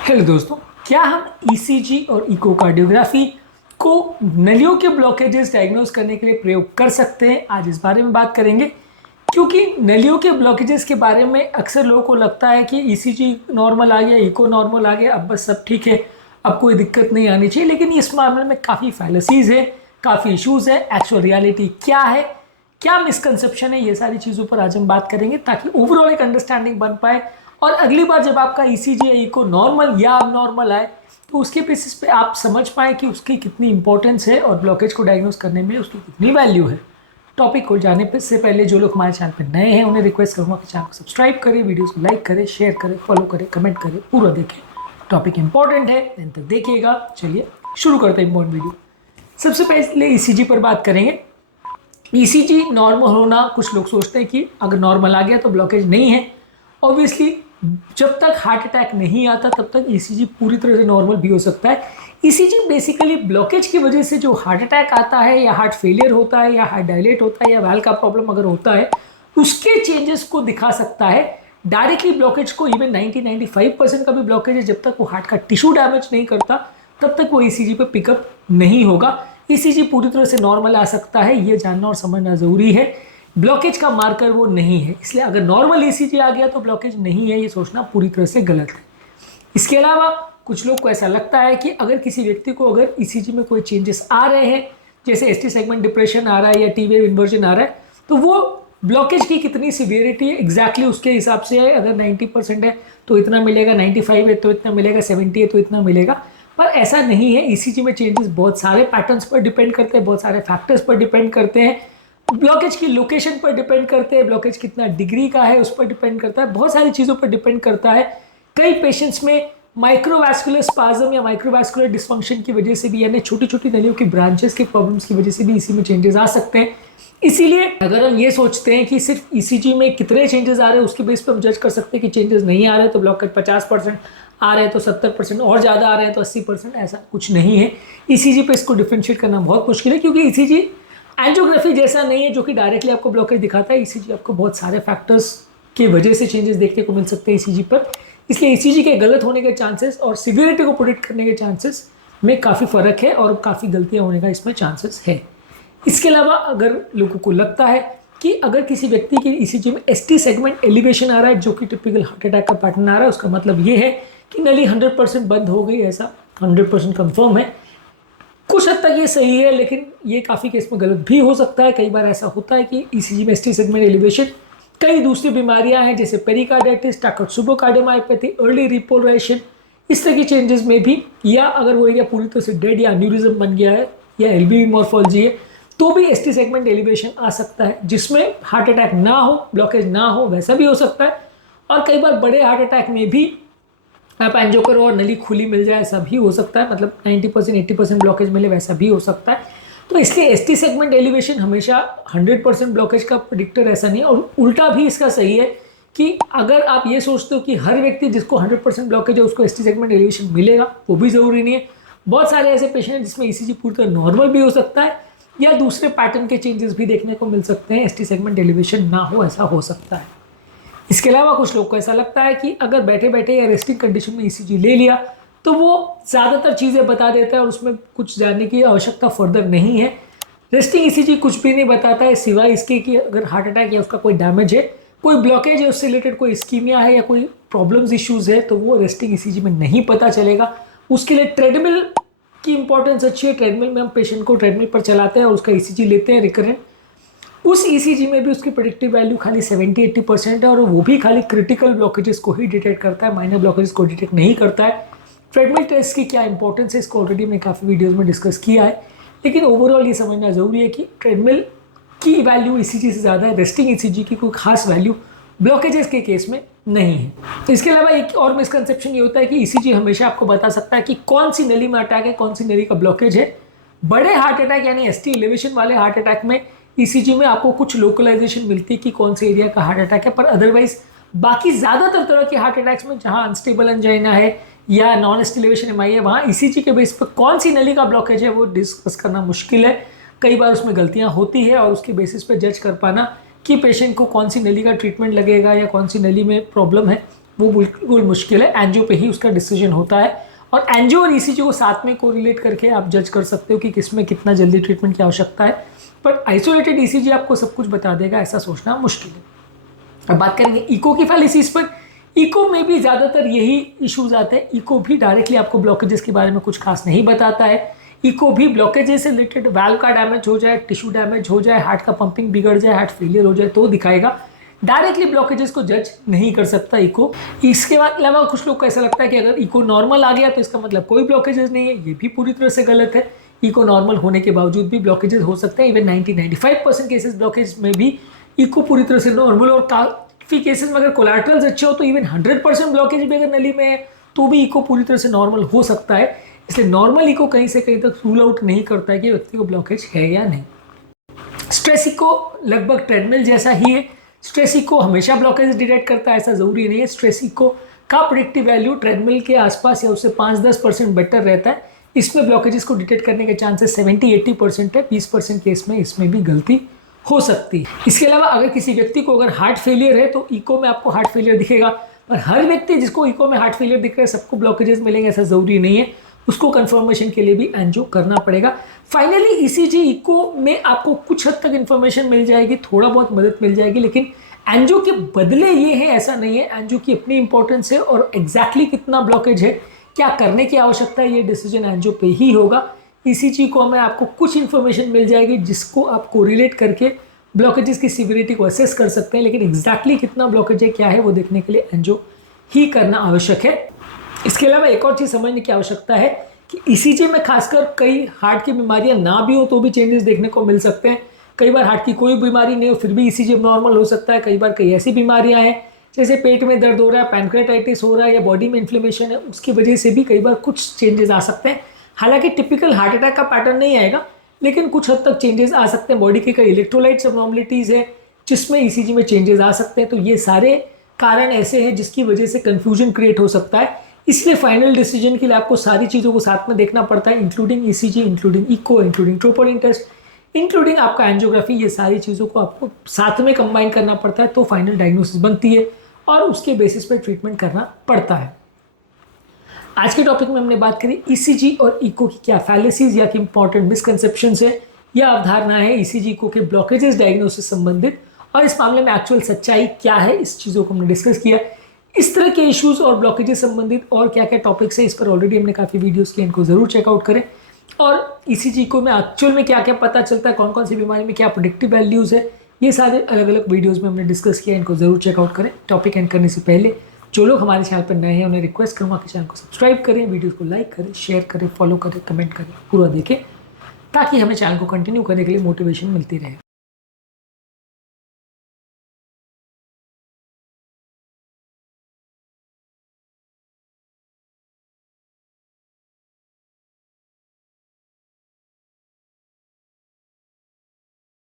Hello दोस्तों, क्या हम ईसीजी और इकोकार्डियोग्राफी को नलियों के ब्लॉकेजेस डायग्नोज करने के लिए प्रयोग कर सकते हैं? आज इस बारे में बात करेंगे क्योंकि नलियों के ब्लॉकेजेस के बारे में अक्सर लोगों को लगता है कि ईसीजी नॉर्मल आ गया, इको नॉर्मल आ गया, अब बस सब ठीक है, अब कोई दिक्कत नहीं आनी चाहिए। लेकिन इस मामले में काफ़ी फैलेसीज है, काफ़ी इश्यूज है। एक्चुअल रियलिटी क्या है, क्या मिसकंसेप्शन है, ये सारी चीज़ों पर आज हम बात करेंगे ताकि ओवरऑल एक अंडरस्टैंडिंग बन पाए। और अगली बार जब आपका ईसीजी या इको नॉर्मल या अब नॉर्मल आए तो उसके बेसिस पे आप समझ पाए कि उसकी कितनी इंपॉर्टेंस है और ब्लॉकेज को डायग्नोज करने में उसकी कितनी वैल्यू है। टॉपिक को जाने से पहले जो लोग हमारे चैनल पर नए हैं उन्हें रिक्वेस्ट करूँगा कि चैनल को सब्सक्राइब करें, वीडियोज़ को लाइक करें, शेयर करें, फॉलो करें, कमेंट करें, पूरा देखें। टॉपिक इंपॉर्टेंट है, एंड तक देखिएगा। चलिए शुरू करते हैं इंपॉर्टेंट वीडियो। सबसे पहले ईसीजी पर बात करेंगे। ईसीजी नॉर्मल होना, कुछ लोग सोचते हैं कि अगर नॉर्मल आ गया तो ब्लॉकेज नहीं है। ऑब्वियसली जब तक हार्ट अटैक नहीं आता तब तक ईसीजी पूरी तरह से नॉर्मल भी हो सकता है। ईसीजी बेसिकली ब्लॉकेज की वजह से जो हार्ट अटैक आता है या हार्ट फेलियर होता है या हार्ट डायलेट होता है या वैल्व का प्रॉब्लम अगर होता है उसके चेंजेस को दिखा सकता है। डायरेक्टली ब्लॉकेज को, इवन 90-95% का भी ब्लॉकेज है, जब तक वो हार्ट का टिश्यू डैमेज नहीं करता तब तक वो ईसीजी पे पिकअप नहीं होगा। ईसीजी पूरी तरह से नॉर्मल आ सकता है, ये जानना और समझना जरूरी है। ब्लॉकेज का मार्कर वो नहीं है, इसलिए अगर नॉर्मल ईसीजी आ गया तो ब्लॉकेज नहीं है, ये सोचना पूरी तरह से गलत है। इसके अलावा कुछ लोग को ऐसा लगता है कि अगर किसी व्यक्ति को अगर ईसीजी में कोई चेंजेस आ रहे हैं, जैसे एसटी सेगमेंट डिप्रेशन आ रहा है या टी वेव इन्वर्जन आ रहा है, तो वो ब्लॉकेज की कितनी सिवियरिटी है एग्जैक्टली उसके हिसाब से है। अगर 90% है तो इतना मिलेगा, 95 है तो इतना मिलेगा, 70 है तो इतना मिलेगा। पर ऐसा नहीं है। ईसीजी में चेंजेस बहुत सारे पैटर्न्स पर डिपेंड करते हैं, बहुत सारे फैक्टर्स पर डिपेंड करते हैं। ब्लॉकेज की लोकेशन पर डिपेंड करते हैं, ब्लॉकेज कितना डिग्री का है उस पर डिपेंड करता है, बहुत सारी चीज़ों पर डिपेंड करता है। कई पेशेंट्स में माइक्रोवैस्कुलर स्पाज्म या माइक्रोवैस्कुलर डिस्फंक्शन की वजह से भी, यानी छोटी छोटी नलियों की ब्रांचेस के प्रॉब्लम्स की वजह से भी इसी में चेंजेस आ सकते हैं। इसीलिए अगर हम ये सोचते हैं कि सिर्फ ईसीजी में कितने चेंजेस आ रहे हैं उसके बेस पर हम जज कर सकते हैं कि चेंजेस नहीं आ रहे तो ब्लॉकेज 50% आ रहे हैं तो 70% और ज़्यादा आ रहे हैं तो 80%, ऐसा कुछ नहीं है। ईसीजी पे इसको डिफ्रेंशिएट करना बहुत मुश्किल है क्योंकि ईसीजी एंजियोग्राफी जैसा नहीं है जो कि डायरेक्टली आपको ब्लॉकेज दिखाता है। ईसीजी आपको बहुत सारे फैक्टर्स की वजह से चेंजेस देखने को मिल सकते हैं ईसीजी पर। इसलिए ईसीजी के गलत होने के चांसेस और सिवियरिटी को प्रोडिक्ट करने के चांसेस में काफ़ी फ़र्क है और काफ़ी गलतियां होने का इसमें चांसेस है। इसके अलावा अगर लोगों को लगता है कि अगर किसी व्यक्ति के ईसीजी में एसटी सेगमेंट एलिवेशन आ रहा है जो कि टिपिकल हार्ट अटैक का पैटर्न आ रहा है, उसका मतलब ये है कि नली 100% बंद हो गई, ऐसा 100% कंफर्म है। कुछ हद तक ये सही है, लेकिन ये काफ़ी केस में गलत भी हो सकता है। कई बार ऐसा होता है कि ईसीजी में एसटी सेगमेंट एलिवेशन कई दूसरी बीमारियां हैं जैसे पेरिकार्डाइटिस, टाकोसुबोकार्डियोमायोपैथी, अर्ली रिपोलराइजेशन, इस तरह की चेंजेस में भी, या अगर वो एरिया पूरी तरह से डेड या एन्यूरिज्म बन गया है या एलबीवी मॉर्फोलॉजी है तो भी एसटी सेगमेंट एलिवेशन आ सकता है, जिसमें हार्ट अटैक ना हो, ब्लॉकेज ना हो, वैसा भी हो सकता है। और कई बार बड़े हार्ट अटैक में भी आप एंजियो करो और नली खुली मिल जाए, ऐसा भी हो सकता है। मतलब 90% 80% ब्लॉकेज मिले, वैसा भी हो सकता है। तो इसलिए एसटी सेगमेंट एलिवेशन हमेशा 100% ब्लॉकेज का प्रिडिक्टर ऐसा नहीं है। और उल्टा भी इसका सही है कि अगर आप ये सोचते हो कि हर व्यक्ति जिसको 100% ब्लॉकेज है उसको एसटी सेगमेंट एलिवेशन मिलेगा, वो भी ज़रूरी नहीं है। बहुत सारे ऐसे पेशेंट हैं जिसमें ईसीजी पूरी तरह नॉर्मल भी हो सकता है या दूसरे पैटर्न के चेंजेस भी देखने को मिल सकते हैं, एसटी सेगमेंट एलिवेशन ना हो, ऐसा हो सकता है। इसके अलावा कुछ लोग को ऐसा लगता है कि अगर बैठे बैठे या रेस्टिंग कंडीशन में ईसीजी ले लिया तो वो ज़्यादातर चीज़ें बता देता है और उसमें कुछ जानने की आवश्यकता फर्दर नहीं है। रेस्टिंग ईसीजी कुछ भी नहीं बताता है सिवाय इसके कि अगर हार्ट अटैक या उसका कोई डैमेज है, कोई ब्लॉकेज है, उससे रिलेटेड कोई इस्कीमिया है या कोई प्रॉब्लम्स इश्यूज़ है, तो वो रेस्टिंग ईसीजी में नहीं पता चलेगा। उसके लिए ट्रेडमिल की इंपॉर्टेंस अच्छी है। ट्रेडमिल में हम पेशेंट को ट्रेडमिल पर चलाते हैं और उसका ईसीजी लेते हैं रिकरेंट। उस ईसीजी में भी उसकी प्रेडिक्टिव वैल्यू खाली 70-80% है और वो भी खाली क्रिटिकल ब्लॉकेजेस को ही डिटेक्ट करता है, माइनर ब्लॉकेजेस को डिटेक्ट नहीं करता है। ट्रेडमिल टेस्ट की क्या इंपॉर्टेंस है इसको ऑलरेडी मैंने काफ़ी वीडियोस में डिस्कस किया है, लेकिन ओवरऑल ये समझना ज़रूरी है कि ट्रेडमिल की वैल्यू ईसीजी से ज़्यादा है, रेस्टिंग ईसीजी की कोई खास वैल्यू ब्लॉकेजेस के केस में नहीं है। इसके अलावा एक और मिसकंसेप्शन ये होता है कि ईसीजी हमेशा आपको बता सकता है कि कौन सी नली में अटैक है, कौन सी नली का ब्लॉकेज है। बड़े हार्ट अटैक यानी एसटी एलिवेशन वाले हार्ट अटैक में ईसीजी में आपको कुछ लोकलाइजेशन मिलती है कि कौन से एरिया का हार्ट अटैक है, पर अदरवाइज बाकी ज़्यादातर तरह के हार्ट अटैक्स में जहां अनस्टेबल एंजाइना है या नॉन एसटी एलिवेशन एमआई है, वहाँ ईसीजी के बेस पर कौन सी नली का ब्लॉकेज है वो डिस्कस करना मुश्किल है। कई बार उसमें गलतियाँ होती है और उसके बेसिस पर जज कर पाना कि पेशेंट को कौन सी नली का ट्रीटमेंट लगेगा या कौन सी नली में प्रॉब्लम है, वो बिल्कुल मुश्किल है, एंजियो पे ही उसका डिसीजन होता है। और एंजियो और ईसीजी को साथ में कोरिलेट करके आप जज कर सकते हो कि किसमें कितना जल्दी ट्रीटमेंट की आवश्यकता है, पर आइसोलेटेड ईसीजी आपको सब कुछ बता देगा, ऐसा सोचना मुश्किल है। अब बात करेंगे इको की फैलेसीज पर। इको में भी ज़्यादातर यही इश्यूज आते हैं। इको भी डायरेक्टली आपको ब्लॉकेजेस के बारे में कुछ खास नहीं बताता है। इको भी ब्लॉकेजेस से रिलेटेड, वाल्व का डैमेज हो जाए, टिश्यू डैमेज हो जाए, हार्ट का पंपिंग बिगड़ जाए, हार्ट फेलियर हो जाए तो दिखाएगा। डायरेक्टली ब्लॉकेजेस को जज नहीं कर सकता इको। इसके अलावा कुछ लोग को ऐसा लगता है कि अगर इको नॉर्मल आ गया तो इसका मतलब कोई ब्लॉकेजेस नहीं है, ये भी पूरी तरह से गलत है। इको नॉर्मल होने के बावजूद भी ब्लॉकेजेस हो सकते हैं। इवन 90-95% केसेस ब्लॉकेज में भी इको पूरी तरह से नॉर्मल, और काफ़ी केसेस में अगर कोलैटरल्स अच्छे हो तो इवन 100% ब्लॉकेज भी अगर नली में है तो भी इको पूरी तरह से नॉर्मल हो सकता है। इसलिए नॉर्मल इको कहीं से कहीं तक रूल आउट नहीं करता है कि व्यक्ति को ब्लॉकेज है या नहीं। स्ट्रेस इको लगभग ट्रेडमिल जैसा ही है। स्ट्रेस इको हमेशा ब्लॉकेज डिटेक्ट करता है ऐसा जरूरी नहीं है। स्ट्रेस इको का प्रेडिक्टिव वैल्यू ट्रेडमिल के आसपास या उससे 5-10% बेटर रहता है। इसमें ब्लॉकेजेस को डिटेक्ट करने के चांसेस 70-80% है। 20% केस में इसमें भी गलती हो सकती है। इसके अलावा अगर किसी व्यक्ति को अगर हार्ट फेलियर है तो इको में आपको हार्ट फेलियर दिखेगा, पर हर व्यक्ति जिसको इको में हार्ट फेलियर दिख रहा है सबको ब्लॉकेजेस मिलेंगे ऐसा जरूरी नहीं है। उसको कंफर्मेशन के लिए भी एंजियो करना पड़ेगा। फाइनली ईसीजी इको में आपको कुछ हद तक इंफॉर्मेशन मिल जाएगी, थोड़ा बहुत मदद मिल जाएगी, लेकिन एंजियो के बदले ये है ऐसा नहीं है। एंजियो की अपनी इंपॉर्टेंस है और एग्जैक्टली कितना ब्लॉकेज है, क्या करने की आवश्यकता है, ये डिसीजन एंजियो पे ही होगा। ईसीजी को में आपको कुछ इंफॉर्मेशन मिल जाएगी जिसको आप कोरिलेट करके ब्लॉकेजेस की सिविरिटी को असेस कर सकते हैं, लेकिन एग्जैक्टली कितना ब्लॉकेज है क्या है वो देखने के लिए एंजियो ही करना आवश्यक है। इसके अलावा एक और चीज़ समझने की आवश्यकता है कि ईसीजी में खासकर कई हार्ट की बीमारियां ना भी हो तो भी चेंजेस देखने को मिल सकते हैं। कई बार हार्ट की कोई बीमारी नहीं हो फिर भी ईसीजी नॉर्मल हो सकता है। कई बार कई ऐसी बीमारियां हैं जैसे पेट में दर्द हो रहा है, पैनक्रेटाइटिस हो रहा है या बॉडी में इन्फ्लेमेशन है, उसकी वजह से भी कई बार कुछ चेंजेस आ सकते हैं। हालांकि टिपिकल हार्ट अटैक का पैटर्न नहीं आएगा, लेकिन कुछ हद तक चेंजेस आ सकते हैं। बॉडी के कई इलेक्ट्रोलाइट्स एब्नॉर्मलिटीज़ है जिसमें ईसीजी में चेंजेस आ सकते हैं। तो ये सारे कारण ऐसे हैं जिसकी वजह से कन्फ्यूजन क्रिएट हो सकता है। इसलिए फाइनल डिसीजन के लिए आपको सारी चीज़ों को साथ में देखना पड़ता है, including ECG, including echo, including troponin test, including आपका एंजियोग्राफी। ये सारी चीज़ों को आपको साथ में कंबाइन करना पड़ता है तो फाइनल डायग्नोसिस बनती है और उसके बेसिस पे ट्रीटमेंट करना पड़ता है। आज के टॉपिक में हमने बात करी ईसीजी और इको की क्या फैलेसीज या कि इंपॉर्टेंट मिसकंसेप्शंस है या अवधारणा है ईसीजी इको के ब्लॉकेजेस डायग्नोसिस संबंधित, और इस मामले में एक्चुअल सच्चाई क्या है, इस चीज़ों को हमने डिस्कस किया। इस तरह के इश्यूज और ब्लॉकेजेस संबंधित और क्या क्या टॉपिक्स है इस पर ऑलरेडी हमने काफ़ी वीडियोस किए, इनको जरूर चेकआउट करें। और ईसीजी इको में एक्चुअल में क्या क्या पता चलता है, कौन कौन सी बीमारी में क्या प्रेडिक्टिव वैल्यूज़ है, ये सारे अलग अलग वीडियोज़ में हमने डिस्कस किया, इनको जरूर चेकआउट करें। टॉपिक एंड करने से पहले जो लोग हमारे चैनल पर नए हैं उन्हें रिक्वेस्ट करूँगा कि चैनल को सब्सक्राइब करें, वीडियो को लाइक करें, शेयर करें, फॉलो करें, कमेंट करें, पूरा देखें ताकि हमें चैनल को कंटिन्यू करने के लिए मोटिवेशन मिलती रहे।